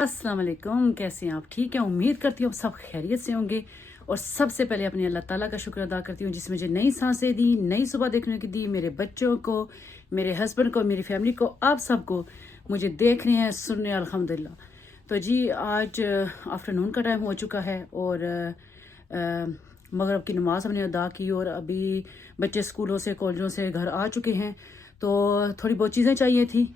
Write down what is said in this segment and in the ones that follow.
अस्सलाम वालेकुम, कैसे हैं आप? ठीक है, उम्मीद करती हूँ आप सब खैरियत से होंगे। और सबसे पहले अपने अल्लाह ताला का शुक्र अदा करती हूँ जिसने मुझे नई सांसें दी, नई सुबह देखने की दी, मेरे बच्चों को, मेरे हस्बैंड को, मेरी फैमिली को, आप सबको मुझे देख रहे हैं, सुन रहे हैं, अल्हम्दुलिल्लाह। तो जी आज आफ्टरनून का टाइम हो चुका है और मगरिब की नमाज़ हमने अदा की और अभी बच्चे स्कूलों से कॉलेजों से घर आ चुके हैं। तो थोड़ी बहुत चीज़ें चाहिए थी।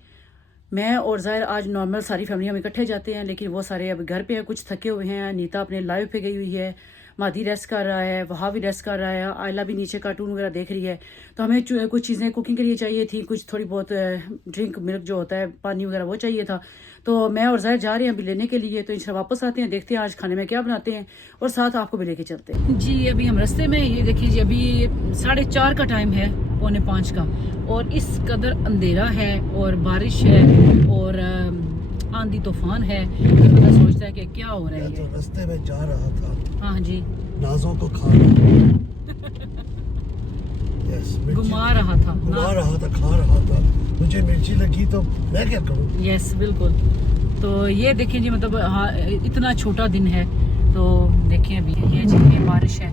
मैं और ज़ाहिर आज नॉर्मल सारी फैमिली हम इकट्ठे जाते हैं, लेकिन वो सारे अब घर पे हैं, कुछ थके हुए हैं। नीता अपने लाइव पे गई हुई है, मादी रेस्ट कर रहा है, वहाँ भी रेस्ट कर रहा है, आयला भी नीचे कार्टून वगैरह देख रही है। तो हमें कुछ चीज़ें कुकिंग के लिए चाहिए थी, कुछ थोड़ी बहुत ड्रिंक मिल्क जो होता है, पानी वगैरह वो चाहिए था। तो मैं और ज़ाहिर जा रहे हैं अभी लेने के लिए। तो इंशाल्लाह वापस आते हैं, देखते हैं आज खाने में क्या बनाते हैं और साथ आपको भी लेके चलते हैं। जी अभी हम रास्ते में, ये देखिए जी अभी 4:30 का टाइम है, 4:45 का, और इस कदर अंधेरा है और बारिश है और आंधी तूफान है कि बंदा सोचता है कि क्या हो रहा है। तो रास्ते में जा रहा था, हाँ जी, नाजों को खा रहा घुमा रहा था, खा रहा था। मुझे मिर्ची लगी तो मैं क्या करूं? यस बिल्कुल। तो ये देखें जी, मतलब हाँ इतना छोटा दिन है। तो देखें अभी ये जी ये बारिश है,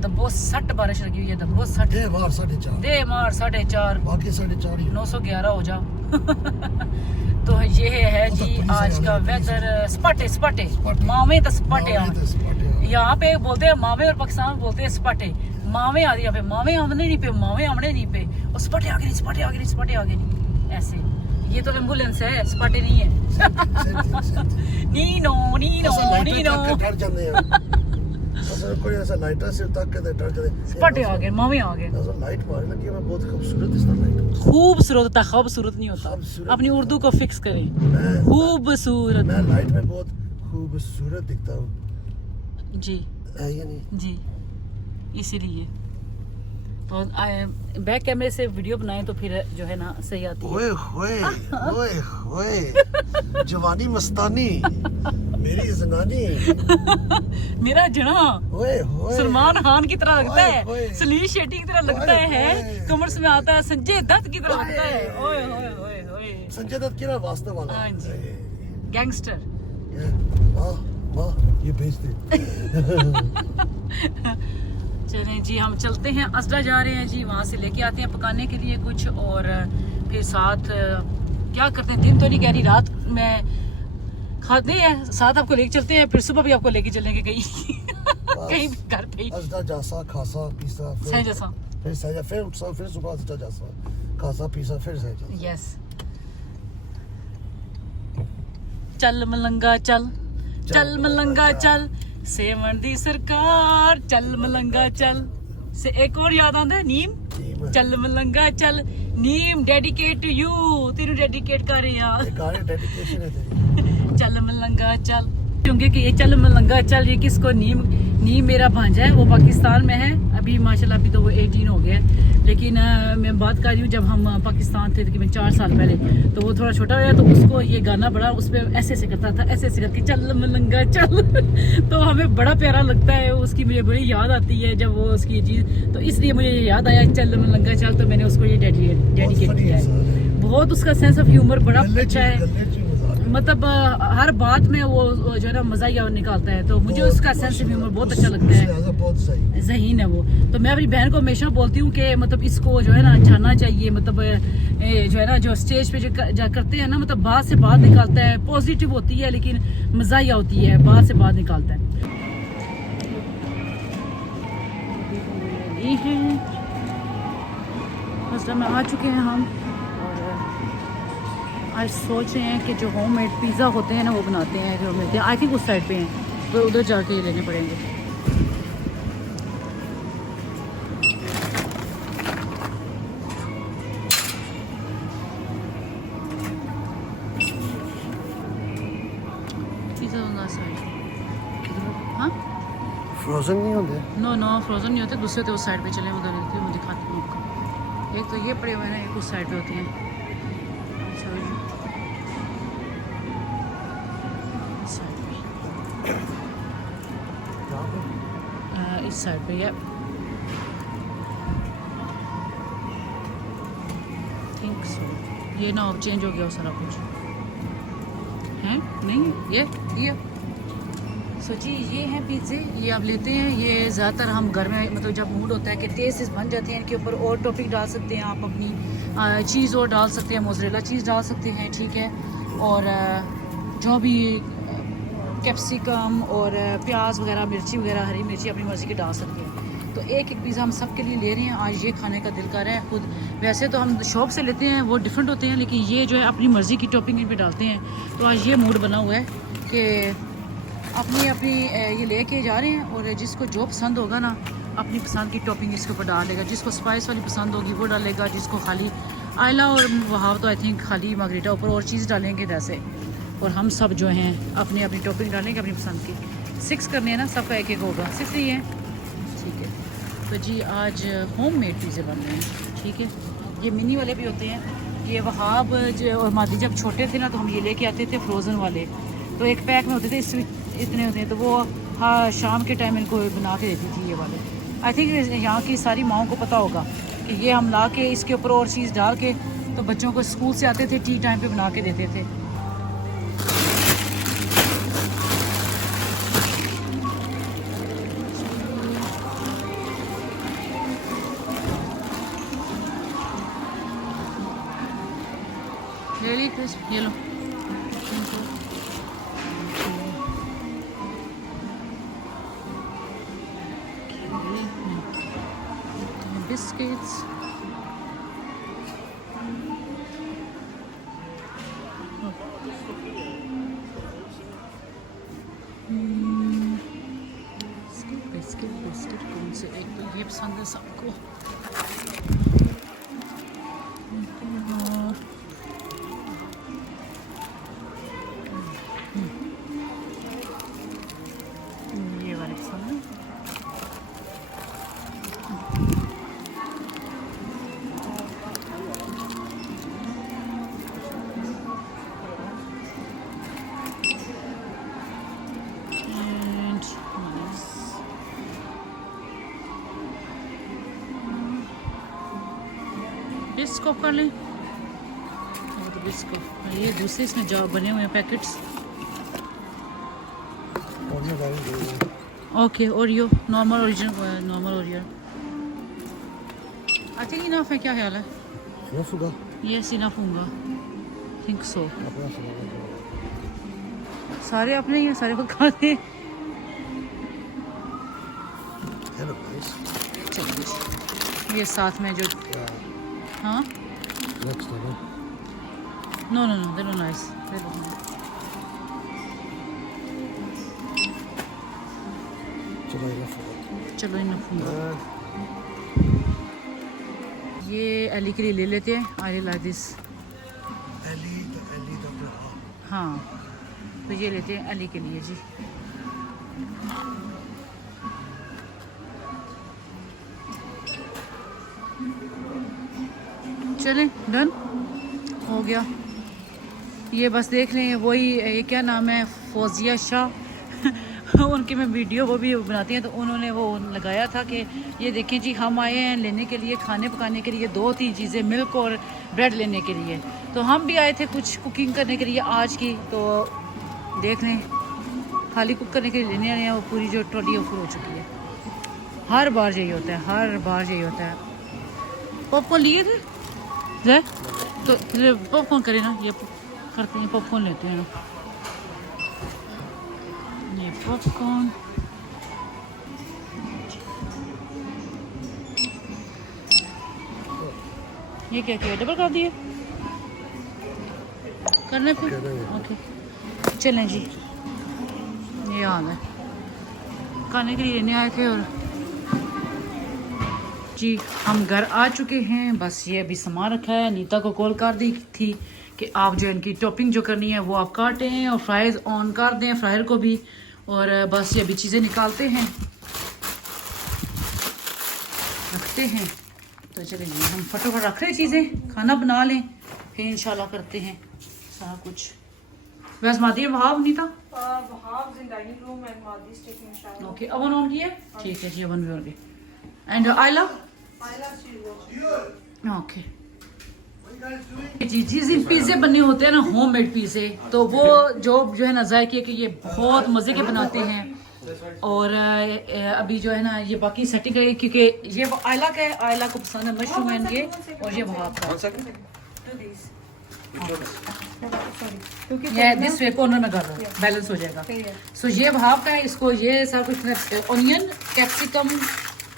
दबो सट बारिश लगी हुई है, दबो सट। दे मार 4:30, दे मार 4:30, बाकी 4:30 911 हो जा। तो ये है जी आज का वेदर। स्पाटे स्पाटे मावे तो स्पाटे यहाँ पे बोलते हैं मावे, और पाकिस्तान में बोलते हैं स्पाटे। मावे आ रही है पे, मावे आमने नहीं पे, मावे आमने नहीं पे, और स्पाटे आगे नहीं, स्पाटे आगे नहीं, स्पाटे आगे नहीं, ऐसे। ये तो एम्बुलेंस है, स्पाटे नहीं है। नीनो नीनो नीनो डर जाते हैं। असल कोई ऐसा लाइटर से तक के डर जाते। स्पाटे आ गए, मावे आ गए। असल लाइट मारने लगी है, बहुत खूबसूरत इस लाइट। खूबसूरत होता, खूबसूरत नहीं होता। अपनी उर्दू को फिक्स करें, खूबसूरत। मैं लाइट में बहुत खूबसूरत दिखता हूँ जी है या नहीं जी, इसीलिए तो बैक कैमरे से वीडियो बनाएं तो फिर जो है ना सही आती है। ओए होए ओए जवानी मस्तानी मेरी जनानी मेरा जना ओए होए सलमान खान की तरह लगता ओए, है, ओए। सलीम शेट्टी की तरह लगता ओए, है, ओए। कॉमर्स में आता है संजय दत्त की तरह लगता है। ओए होए होए होए, संजय दत्त की ना वास्तव वाला। हाँ जी, गैंगस्टर। माँ माँ ये भेज दे। चलें जी हम चलते हैं, असडा जा रहे हैं जी, वहाँ से लेके आते हैं पकाने के लिए कुछ, और फिर साथ क्या करते हैं, दिन तो नहीं कह रही, रात में खाते हैं, साथ आपको लेके चलते हैं, फिर सुबह भी आपको लेके चलेंगे कहीं कहीं भी घर पे ही। असदा जासा खासा पीसा सहजा फिर सहजा फिर उठसा फिर सुबह असदा जासा खासा पीसा फिर सहजा। यस। चल मलंगा चल, चल मलंगा चल, सेवन दी सरकार, चल मलंगा चल। से एक और याद आंदा है, नीम चल मलंगा चल, नीम डेडिकेट टू यू, तेरू डेडिकेट कर रहे हैं। ये गाने डेडिकेशन है तेरी। चल मलंगा चल, क्योंकि कि ये चल मलंगा चल ये किसको, नीम मेरा भांजा है, वो पाकिस्तान में है अभी माशाल्लाह, अभी तो वो 18 हो गया। लेकिन मैं बात कर रही हूँ जब हम पाकिस्तान थे तकरीबन 4 साल पहले, तो वो थोड़ा छोटा हुआ, तो उसको ये गाना बड़ा उस पर ऐसे करता था, ऐसे करती चल मलंगा चल। तो हमें बड़ा प्यारा लगता है, उसकी मुझे बड़ी याद आती है जब वो उसकी ये चीज़, तो इसलिए मुझे ये याद आया चल मलंगा चल, तो मैंने उसको ये डेडिकेट किया है। बहुत उसका सेंस ऑफ ह्यूमर बड़ा अच्छा है, मतलब हर बात में वो जो है ना मजा ही निकालता है, तो मुझे उसका सेंस ऑफ ह्यूमर बहुत अच्छा लगता है, बहुत सही ज़हीन है वो। तो मैं अपनी बहन को हमेशा बोलती हूँ कि मतलब इसको जो है ना जानना चाहिए, मतलब जो है ना जो स्टेज पे जो करते हैं ना, मतलब बात से बात निकालता है, पॉजिटिव होती है लेकिन मजा ही होती है, बात से बात निकालता है। में आ चुके हैं हम, आज सोच रहे हैं कि जो होममेड पिज़्ज़ा होते हैं ना वो बनाते हैं, जो मिलते हैं आई थिंक उस साइड पे हैं, तो उधर जाके लेने पड़ेंगे। Pizza on that side. हाँ फ्रोजन नहीं होते? नो फ्रोजन नहीं होते, दूसरे तो उस साइड पे चले, उधर देखती हूँ, दिखाती हूँ आपको। एक तो ये पड़े हुए हैं ना, एक उस साइड पे होती हैं। इस साइड पे है, थिंक सो। ये ना अब चेंज हो गया सारा कुछ, हैं नहीं ये सो जी ये हैं पिज़्ज़े, ये आप लेते हैं। ये ज़्यादातर हम घर में मतलब जब मूड होता है कि टेस्ट बन जाते हैं, इनके ऊपर और टॉपिंग डाल सकते हैं आप अपनी, चीज़ और डाल सकते हैं, मोज़रेला चीज़ डाल सकते हैं, ठीक है। और जो भी कैप्सिकम और प्याज वगैरह, मिर्ची वगैरह, हरी मिर्ची अपनी मर्ज़ी की डाल सकते हैं। तो एक एक पिज़्ज़ा हम सब के लिए ले रहे हैं। आज ये खाने का दिल कर रहा है खुद। वैसे तो हम शॉप से लेते हैं, वो डिफरेंट होते हैं, लेकिन ये जो है अपनी मर्ज़ी की टॉपिंग इन पे डालते हैं। तो आज ये मूड बना हुआ है कि अपनी अपनी ये लेके जा रहे हैं, और जिसको जो पसंद होगा ना अपनी पसंद की टॉपिंग इसके ऊपर डालेगा। जिसको स्पाइस वाली पसंद होगी वो डालेगा, जिसको खाली आयला और वहाँ तो आई थिंक खाली मार्गरीटा ऊपर और चीज़ डालेंगे वैसे। और हम सब जो हैं अपनी अपनी टॉपिंग डालेंगे अपनी पसंद की। 6 करने हैं ना, सबका एक एक होगा, 6 ही है, ठीक है। तो जी आज होममेड पिज़्ज़े बन रहे हैं, ठीक है। ये मिनी वाले भी होते हैं। ये वहाब और मादी जब छोटे थे ना तो हम ये लेके आते थे फ्रोज़न वाले, तो एक पैक में होते थे, इतने होते हैं। तो वो हाँ शाम के टाइम इनको बना के देती थी ये वाले। आई थिंक यहाँ की सारी माओं को पता होगा कि ये हम ला के इसके ऊपर और चीज़ डाल के तो बच्चों को स्कूल से आते थे टी टाइम पे बना के देते थे। ले ली क्रिस्प, ये लो। Biscuits. बिस्किट कौन से एक तो ये पसंद है सबको। ये वाले पसंद है। बिस्कॉप कर लें, वो तो बिस्कॉप। ये दूसरे इसमें जो बने हुए हैं packets. Okay Oreo, normal original, normal Oreo. I think enough है, क्या ख्याल है? यस इनफ होगा, थिंक सो। सारे अपने ही हैं, सारे खुद खाते हैं। चलो ये साथ में जो हाँ no no no, they know nice, चलो इनफ होगा। ये एली के लिए ले लेते हैं। I like this. हाँ तो ये लेते हैं एली के लिए जी। चलें डन हो गया। ये बस देख लें, वही ये क्या नाम है, फौजिया शाह उनकी मैं वीडियो वो भी बनाती हैं, तो उन्होंने वो लगाया था कि ये देखें जी हम आए हैं लेने के लिए, खाने पकाने के लिए 2-3 चीज़ें, मिल्क और ब्रेड लेने के लिए। तो हम भी आए थे कुछ कुकिंग करने के लिए आज की। तो देख लें खाली कुक करने के लिए लेने आए हैं, वो पूरी जो ट्रॉली है फुल हो चुकी है। हर बार यही होता है, हर बार यही होता है। पॉपकॉर्न लिए थे जय, तो पॉपकॉर्न करें ना, ये करते हैं, पॉपकॉर्न लेते हैं। ये पॉपकॉर्न ये क्या किया, डबल कर दिए करने पे। ओके चलें जी, ये हाल है। खाने के लिए लेने आए थे और जी हम घर आ चुके हैं। बस ये अभी सामान रखा है। नीता को कॉल कर दी थी कि आप जो इनकी टॉपिंग जो करनी है वो आप काटें और फ्राइज ऑन कर दें, फ्रायर को भी। और बस ये अभी चीज़ें निकालते हैं, रखते हैं। तो चलिए हम फटाफट रख रहे हैं चीज़ें, खाना बना लें, फिर इंशाल्लाह करते हैं सारा कुछ। बस मादी वहाब नहीं था, ओके अवन ऑन किया, ठीक है जी अवन भी हो गए। एंड आयला ओके जी जिस दिन पिज़्ज़े बनने होते हैं ना, होममेड पिज़्ज़े, तो वो जो है ना जायके कि ये बहुत मज़े के बनाते हैं। और अभी जो है ना ये बाकी सेटिंग करेगी क्योंकि ये आयला का है, आयला को पसंद है मशरूम एंड ये, और ये वहाँ का ये दिस वे कॉर्नर में कर रहा हूँ, बैलेंस हो जाएगा। सो ये वहाँ का है, इसको ये सब कुछ onion, capsicum,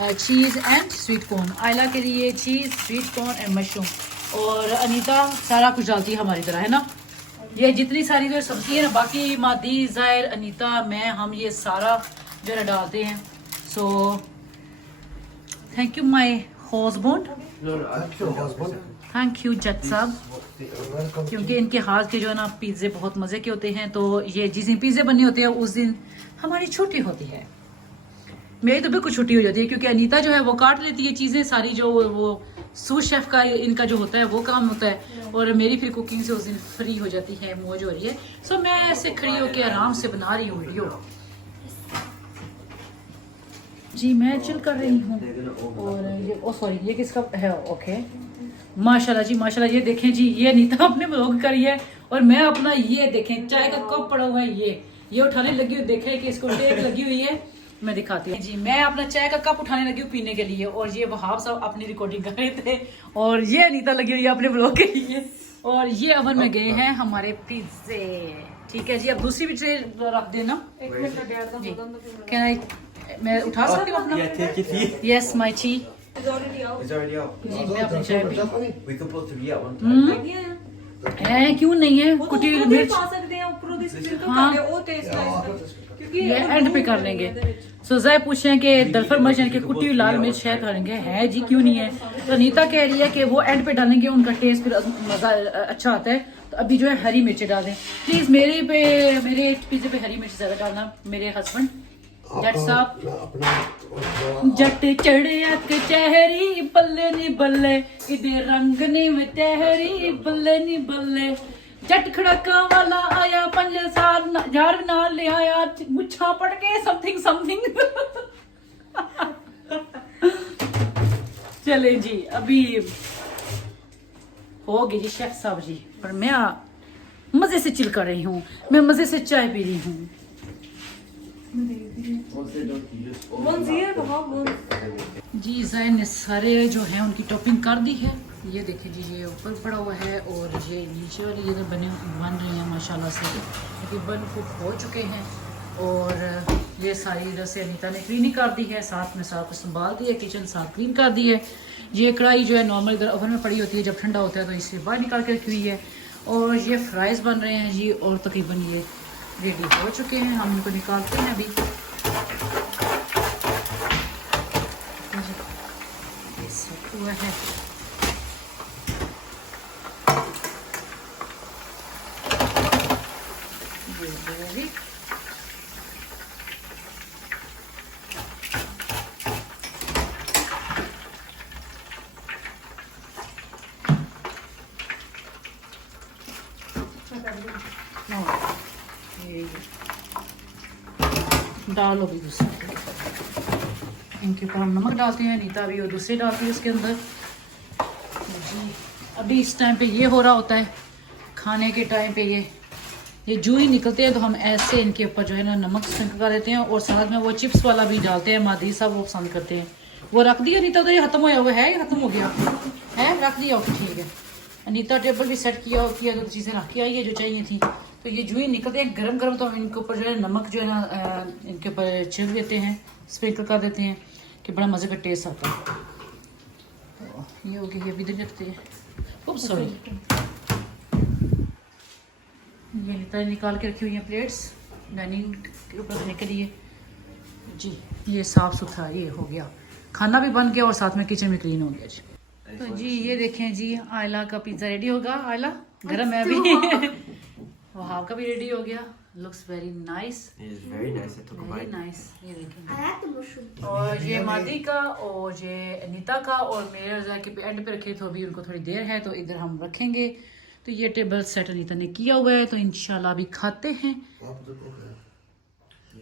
cheese and sweet corn. आयला के लिए चीज़, स्वीट कॉर्न एंड मशरूम, और अनीता सारा कुछ डालती है हमारी तरह, है ना। ये जितनी सारी जो सब्जी है ना, बाकी मादी, जाहिर, अनीता, मैं, हम ये सारा जो है डालते हैं। So thank you my husband, thank you जज साहब, क्योंकि इनके हाथ के जो है ना पिज़्ज़े बहुत मज़े के होते हैं। तो ये जिस दिन पिज़्ज़े बनने होते हैं उस दिन हमारी छुट्टी होती है। मेरी तो बिल्कुल छुट्टी हो जाती है क्योंकि अनीता जो है वो काट लेती है चीज़ें सारी, जो वो सूस शेफ का इनका जो होता है वो काम होता है, और मेरी फिर कुकिंग से उस दिन फ्री हो जाती है, मौज हो रही है। सो मैं ऐसे खड़ी होकर आराम से बना रही हूँ वीडियो। जी मैं चिल कर रही हूँ। और ये ओ सॉरी ये किसका है, ओके माशाल्लाह जी माशाल्लाह। ये देखें जी, ये अनीता अपने व्लॉग करी है, और मैं अपना ये देखें चाय का कप पड़ा हुआ है, ये उठाने लगी हुई, देखें कि इसको टेक लगी हुई है, मैं दिखाती हूँ जी। मैं अपना चाय का कप उठाने लगी हूँ पीने के लिए, और ये वहाब साहब अपनी रिकॉर्डिंग कर रहे थे, और ये अनीता लगी हुई है अपने ब्लॉग के लिए, और ये ओवन में गए हैं हमारे पिज़्ज़े। ठीक है जी, अब दूसरी भी ट्रे रख देना। क्या मैं उठा सकती हूँ अपना? यस माय ची It's already out. जी मैं अपनी चाय P. We could both agree at one time. है क्यों नहीं है, वो तो कुटी खुद ही मिर्च खा सकते हैं, ऊपरों से स्प्रिंकल कर हाँ। दे, वो टेस्ट है इसका। क्योंकि ये वो एंड पे दूध कर है लेंगे। इसके अंदर। सो जाय पूछ रहे हैं कि दरफर मर्च यानी कि कुटी हुई लाल मिर्च है करेंगे, है जी क्यों नहीं है। तो अनीता कह रही है कि वो एंड पे डालेंगे, उनका टेस्ट फिर मजा अच्छा आता है। तो अभी जो है हरी मिर्ची डाल दें प्लीज। मेरे पिज़्ज़े पे हरी मिर्च ज्यादा डालना मेरे हस्बैंड जट साहब। जट चढ़िया कचहरी बल्ले नी बल्ले, इधे रंग नी मिटहरी बल्ले नी बल्ले। जट खड़का वाला आया 5,000 नाल ले आया, मुच्छा पड़ के समथिंग समथिंग। चले जी, अभी हो गई जी शेफ साहब जी, पर मैं मजे से चिल कर रही हूँ, मैं मजे से चाय पी रही हूँ। जी ज़ैन ने सारे जो हैं उनकी टॉपिंग कर दी है। ये देखिए जी, ये ऊपर पड़ा हुआ है, और ये नीचे वाली इधर बन रही हैं माशाल्लाह से, क्योंकि बन कुक हो चुके हैं। और ये सारी इधर से अनीता ने क्लीनिंग कर दी है, साथ में साथ संभाल दी है, किचन साथ क्लीन कर दी है। ये कढ़ाई जो है नॉर्मल इधर ओवन में पड़ी होती है, जब ठंडा होता है तो इसे बाहर निकाल के रखी हुई है। और ये फ्राइज़ बन रहे हैं जी, और तकरीबन ये रेडी हो चुके हैं, हम इनको निकालते हैं अभी। ये सेट हुआ है। ये डालो भी दूसरे इनके ऊपर हम नमक डालते हैं, नीता भी और दूसरे डालती है उसके अंदर जी। अभी इस टाइम पे ये हो रहा होता है, खाने के टाइम पे ये जू ही निकलते हैं तो हम ऐसे इनके ऊपर जो है ना नमक स्प्रिंकल कर देते हैं, और साथ में वो चिप्स वाला भी डालते हैं, मादी साहब वो पसंद करते हैं। वो रख दिया अनीता, तो ये खत्म होया हुआ है, ये खत्म हो गया है, रख दिया ओके ठीक है। अनीता टेबल भी सेट किया तो चीज़ें रख के आई है जो चाहिए थी। तो ये जो ही निकलते हैं गरम गरम, तो हम इनके ऊपर जो है नमक जो है ना इनके ऊपर छिड़क देते हैं, स्प्रिंकल कर देते हैं कि बड़ा मज़े का टेस्ट आता है। तो ये हो गया, ये भी दिन रखते हैं। खूब सॉरी, ये नीता निकाल के रखी हुई हैं प्लेट्स डाइनिंग के ऊपर रखने के लिए जी। ये साफ़ सुथरा ये हो गया, खाना भी बन गया और साथ में किचन भी क्लीन हो गया जी। तो जी ये देखें जी, आयला का पिज़्ज़ा रेडी होगा। आयला गरम है अभी। वहाब का भी रेडी हो गया, looks very nice, very nice. ये देखें, और ये मादी का और ये अनीता का, और मेरे रज़ा के एंड पे रखे तो अभी उनको थोड़ी देर है तो इधर हम रखेंगे। तो ये टेबल सेट अनीता ने किया हुआ है, तो इंशाल्लाह अभी खाते हैं।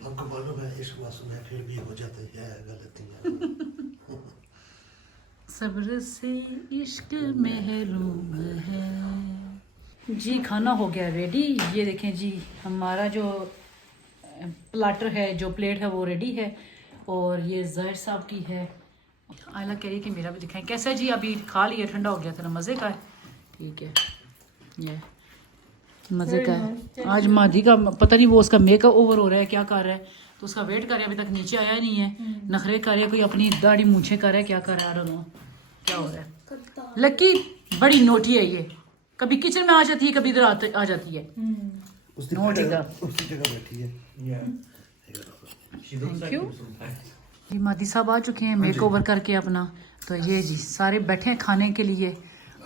आपको मालूम है इस मौसम में फिर भी हो जाती है गलतियाँ। सब्र से इश्क महरूम है। जी खाना हो गया रेडी। ये देखें जी हमारा जो प्लाटर है, जो प्लेट है वो रेडी है। और ये ज़ाहिर साहब की है। आयला कह रही है कि मेरा भी दिखाएं कैसा है जी। अभी खा लिया, ठंडा हो गया था ना, मज़े का है। ठीक है, ये मज़े का है। आज मादी का पता नहीं वो उसका मेकअप ओवर हो रहा है, क्या कर रहा है, तो उसका वेट कर रहे हैं। अभी तक नीचे आया नहीं है। नखरे कर रहे हैं, कोई अपनी दाढ़ी मूछे कर रहा है, क्या कर रहा है, आई डोंट नो क्या हो रहा है। लकी बड़ी नोटी है ये, कभी किचन में आ जाती है, कभी इधर आ जाती है। नोटी का उसी जगह बैठी है। थैंक यू जी। मादी साहब आ चुके हैं मेक ओवर करके अपना। तो ये जी सारे बैठे हैं खाने के लिए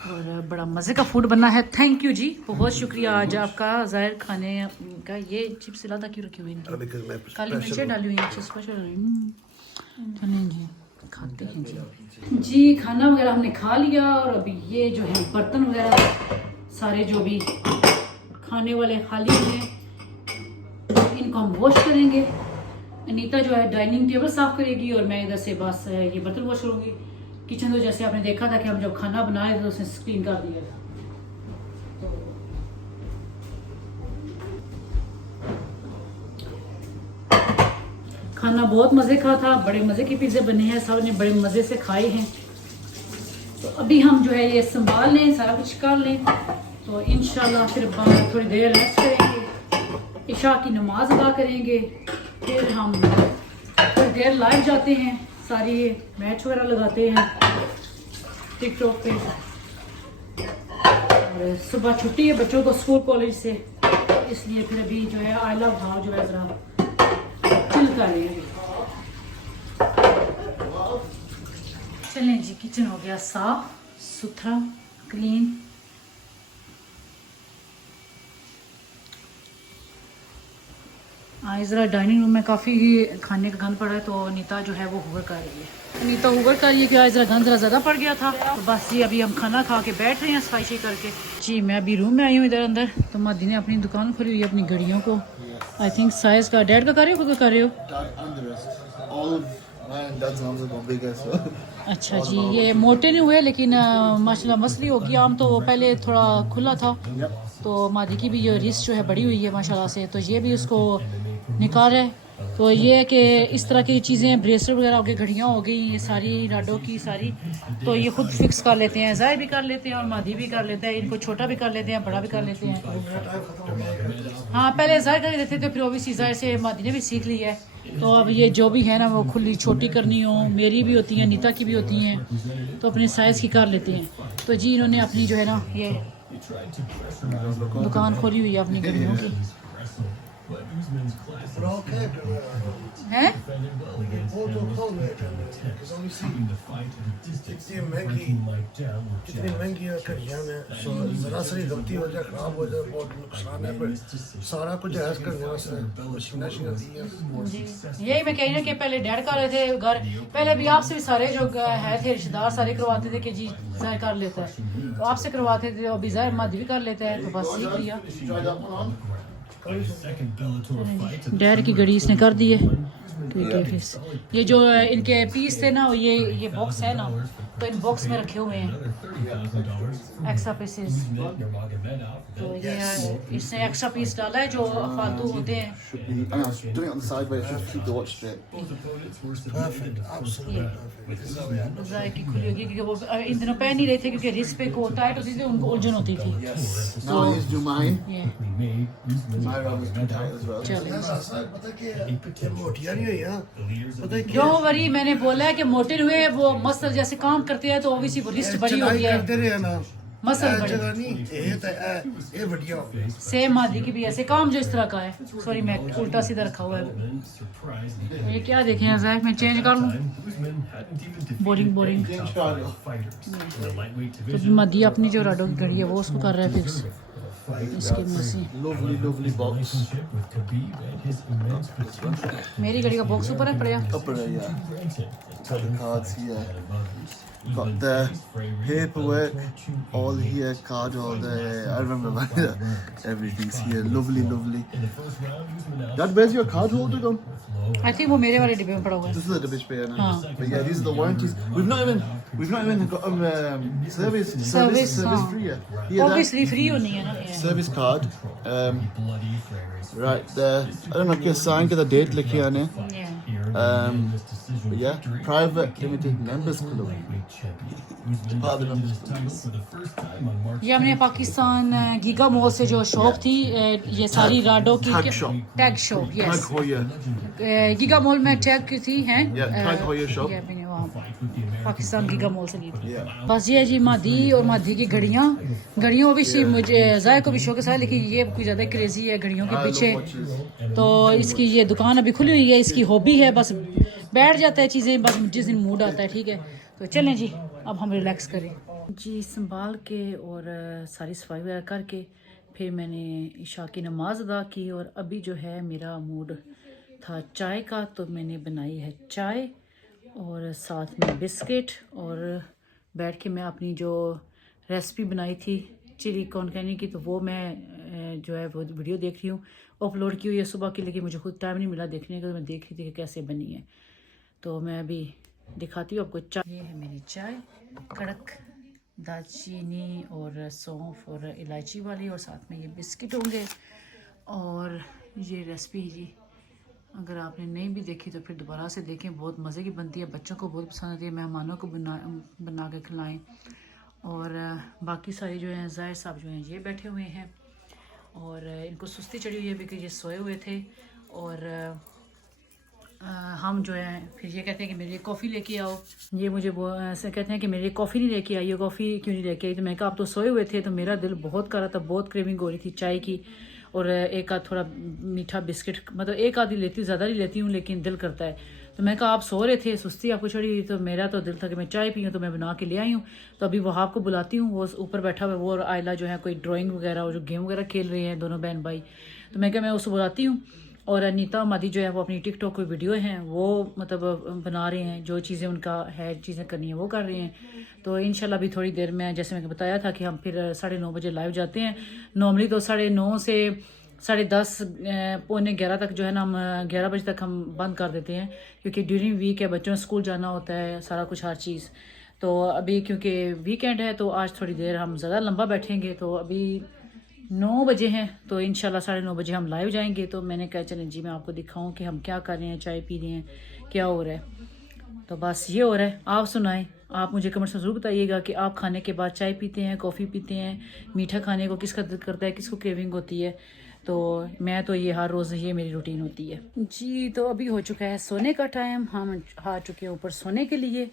और बड़ा मज़े का फूड बना है। थैंक यू जी, बहुत शुक्रिया आज आपका ज़ाहिर खाने का। ये चिप्स लादा क्यों रखी हुई इनकी, काली मिर्चें डाली हुई हैं, स्पेशल। चलें जी खाते हैं जी। जी खाना वगैरह हमने खा लिया और अभी ये जो है बर्तन वगैरह सारे जो भी खाने वाले खाली हैं इनको हम वॉश करेंगे। अनीता जो है डाइनिंग टेबल साफ करेगी और मैं इधर से बस ये बर्तन वॉश करूँगी। किचन तो जैसे आपने देखा था कि हम जब खाना बनाए तो उसने क्लीन कर दिया था। खाना बहुत मज़े का था, बड़े मज़े के पिज़्ज़े बने हैं, सब ने बड़े मज़े से खाए हैं। तो अभी हम जो है ये संभाल लें, सारा कुछ कर लें, तो इंशाल्लाह फिर थोड़ी देर रेस्ट करेंगे, इशा की नमाज अदा करेंगे, फिर हम थोड़ी देर लाइव जाते हैं, सारी मैच वगैरह लगाते हैं टिकटॉक पे। और सुबह छुट्टी है बच्चों को स्कूल कॉलेज से, इसलिए फिर अभी जो है आई लव भाव जो है ज़रा चिल कर रहे हैं। चलें जी, किचन हो गया साफ सुथरा क्लीन। आज ज़रा डाइनिंग रूम में काफ़ी खाने का गंद पड़ा है, तो नीता जो है वो हुवर कर रही है। नीता हुवर कर रही है कि आज ज़रा गंद ज़्यादा पड़ गया था। तो बस ये अभी हम खाना खा के बैठ रहे हैं सफाई करके। जी मैं अभी रूम में आई हूँ इधर अंदर। तो मादी ने अपनी दुकान खोली हुई है अपनी घड़ियों को। आई थिंक साइज़ का डैड का कर रहे हो, खुद का कर रहे हो? अच्छा जी, ये मोटे नहीं हुए लेकिन माशाल्लाह मसली हो गया। आम तो पहले थोड़ा खुला था, तो मादी की भी जो रिस्ट जो है बड़ी हुई है माशाल्लाह से, तो ये भी उसको निकाल रहा है। तो ये है कि इस तरह की चीज़ें ब्रेसलेट वगैरह हो गई, घड़ियाँ हो गई, ये सारी राडो की सारी, तो ये खुद फिक्स कर लेते हैं। ज़ाहिर भी कर लेते हैं और मादी भी कर लेते हैं, इनको छोटा भी कर लेते हैं, बड़ा भी कर लेते हैं। हाँ पहले ज़ाहिर कर देते थे, फिर वो भी ज़ाहिर से मादी ने भी सीख ली है। तो अब ये जो भी है ना वो खुली छोटी करनी हो, मेरी भी होती हैं, नीता की भी होती हैं, तो अपने साइज़ की कर लेते हैं। तो जी इन्होंने अपनी जो है ना ये दुकान खोली हुई है अपनी घड़ियों की। हैं? कितनी महंगी घड़ियाँ में, जरा सी गलती हो जाए, खराब हो जाए, बहुत नुकसान है। फिर सारा कुछ ऐसा करने वास्ते मशीना दी है। यही मैं कह रही हूँ कि पहले डैड कर रहे थे घर, पहले भी आपसे भी सारे जो है थे रिश्तेदार सारे करवाते थे कि जी ज़ाहिर कर लेता है, तो आपसे करवाते थे। अभी ज़ाहिर मादी भी कर लेता है, तो बस सीख लिया। डैड की घड़ी इसने कर दी है। ठीक है, फिर ये जो इनके पीस थे ना, ये बॉक्स है ना, तो इन बॉक्स में रखे हुए हैं एक्स्ट्रा पीसेस। तो ये इसने एक्स्ट्रा पीस डाला है जो फालतू होते हैं। की खुली होगी क्योंकि वो इन दिनों पहन नहीं रहे थे, क्योंकि रिस्ट पे को टाइट होती थी, उनको उलझन होती थी। तो जो वरी मैंने बोला है कि मोटे हुए वो मसल जैसे काम करते हैं, तो ऑब्वियसली वो रिस्ट बड़ी हो गई है, मसल बड़ी। सेम मादी की भी ऐसे काम जो इस तरह का है। सॉरी मैं उल्टा सीधा रखा हुआ है। ये क्या देखें ज़ाहिर मैं चेंज कर लूँ, बोरिंग। तो मादी अपनी जो राडो की घड़ी है वो उसको कर रहा है फिक्स। इसके मसीह मेरी घड़ी का बॉक्स ऊपर है पड़ेगा। Got the paperwork all here, card holder. I remember everything's here. Lovely. Dad, where's your card holder gone? I think वो मेरे वाले डिब्बे में पड़ा हुआ है। This is a division pair now. हाँ। But yeah, these are the warranties. We've not even got them service हाँ। free yet. Yeah, that obviously free होनी है ना। Yeah. service card. Right there. I don't know क्या sign के date लिखी है ने. Yeah. But yeah, private limited members club. Part of the members club. ये हमने पाकिस्तान गीगा मॉल से जो शॉप थी ये सारी राडो की Tag shop. Tag shop Tag yes Heuer. Giga mall में टैग की थी हैं Yeah, Tag Heuer shop. ये मैंने वहाँ पाकिस्तान गीगा मॉल से ली थी। Yeah. बस ये है जी मादी और मादी की घड़ियाँ भी मुझे जाय को भी शौक है लेकिन ये कुछ ज़्यादा क्रेजी है घड़ियों के I love पीछे। watches. तो इसकी ये दुकान अभी खुली हुई है, इसकी हॉबी है, बस बैठ जाता है चीज़ें, बस जिस दिन मूड आता है। ठीक है तो चलें जी अब हम रिलैक्स करें जी। संभाल के और सारी सफाई वगैरह करके फिर मैंने इशा की नमाज अदा की और अभी जो है मेरा मूड था चाय का, तो मैंने बनाई है चाय और साथ में बिस्किट और बैठ के मैं अपनी जो रेसिपी बनाई थी चिली कॉर्न कैनी की, तो वो मैं जो है वो वीडियो देख रही हूँ, अपलोड की हुई है सुबह की, लेकिन मुझे खुद टाइम नहीं मिला देखने का, तो मैं देख रही थी कि कैसे बनी है। तो मैं अभी दिखाती हूँ आपको चाय। ये है मेरी चाय कड़क दालचीनी और सौंफ और इलायची वाली, और साथ में ये बिस्किट होंगे और ये रेसिपी जी अगर आपने नहीं भी देखी तो फिर दोबारा से देखें, बहुत मज़े की बनती है, बच्चों को बहुत पसंद आती है, मेहमानों को बना के खिलाएं। और बाकी सारी जो हैं ज़ाहिर साहब जो हैं ये बैठे हुए हैं और इनको सुस्ती चढ़ी हुई है क्योंकि ये सोए हुए थे। और हम जो है फिर ये कहते हैं कि मेरे लिए कॉफ़ी लेके आओ, ये मुझे वो ऐसे कहते हैं कि मेरे लिए कॉफ़ी नहीं लेके आई, ये कॉफ़ी क्यों नहीं लेके आई। तो मैं कहा आप तो सोए हुए थे, तो मेरा दिल बहुत कर रहा था, बहुत क्रेविंग हो रही थी चाय की, और एक आध थोड़ा मीठा बिस्किट, मतलब एक आधी लेती हूँ, ज़्यादा नहीं लेती हूँ, लेकिन दिल करता है। तो मैं कहा आप सो रहे थे, सुस्ती आपको चढ़ी हुई, तो मेरा तो दिल था कि मैं चाय पी हूँ, तो मैं बना के ले आई हूँ। तो अभी वहाँ को बुलाती हूँ, वो ऊपर बैठा हुआ है, वो और आयला जो है कोई ड्राइंग वगैरह और जो गेम वगैरह खेल रहे हैं दोनों बहन भाई। तो मैं क्या मैं उसको बुलाती हूँ। और अनीता मादी जो है वो अपनी टिकटॉक कोई वीडियो हैं वो मतलब बना रहे हैं, जो चीज़ें उनका है चीज़ें करनी है वो कर रहे हैं। तो इंशाल्लाह भी थोड़ी देर में, जैसे मैंने बताया था कि हम फिर 9:30 बजे लाइव जाते हैं। नॉर्मली तो 9:30 से 10:30 पौने 11 तक जो है ना, हम 11 बजे तक हम बंद कर देते हैं, क्योंकि ड्यूरिंग वीक है, बच्चों स्कूल जाना होता है, सारा कुछ हर चीज़। तो अभी क्योंकि वीकेंड है तो आज थोड़ी देर हम ज़्यादा लंबा बैठेंगे। तो अभी 9 बजे हैं, तो इंशाल्लाह 9:30 बजे हम लाइव जाएंगे। तो मैंने कहा चलें जी मैं आपको दिखाऊं कि हम क्या कर रहे हैं, चाय पी रहे हैं, क्या हो रहा है। तो बस ये हो रहा है। आप सुनाएं, आप मुझे कमेंट्स में ज़रूर बताइएगा कि आप खाने के बाद चाय पीते हैं, कॉफ़ी पीते हैं, मीठा खाने को किसका दिल करता है, किसको क्रेविंग होती है। तो मैं तो ये हर रोज़ ये मेरी रूटीन होती है जी। तो अभी हो चुका है सोने का टाइम, हम आ चुके हैं ऊपर सोने के लिए।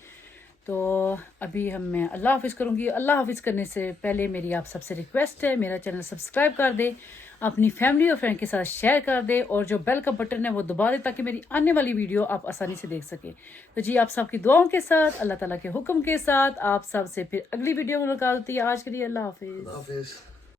तो अभी मैं अल्लाह हाफिज़ करूँगी। अल्लाह हाफिज़ करने से पहले मेरी आप सबसे रिक्वेस्ट है, मेरा चैनल सब्सक्राइब कर दे, अपनी फैमिली और फ्रेंड के साथ शेयर कर दे, और जो बेल का बटन है वो दबा दे, ताकि मेरी आने वाली वीडियो आप आसानी से देख सके। तो जी आप सबकी दुआओं के साथ, अल्लाह ताला के हुक्म के साथ आप सब से फिर अगली वीडियो में मुलाकात होती है। आज के लिए अल्लाह हाफिज़। हाफिज़।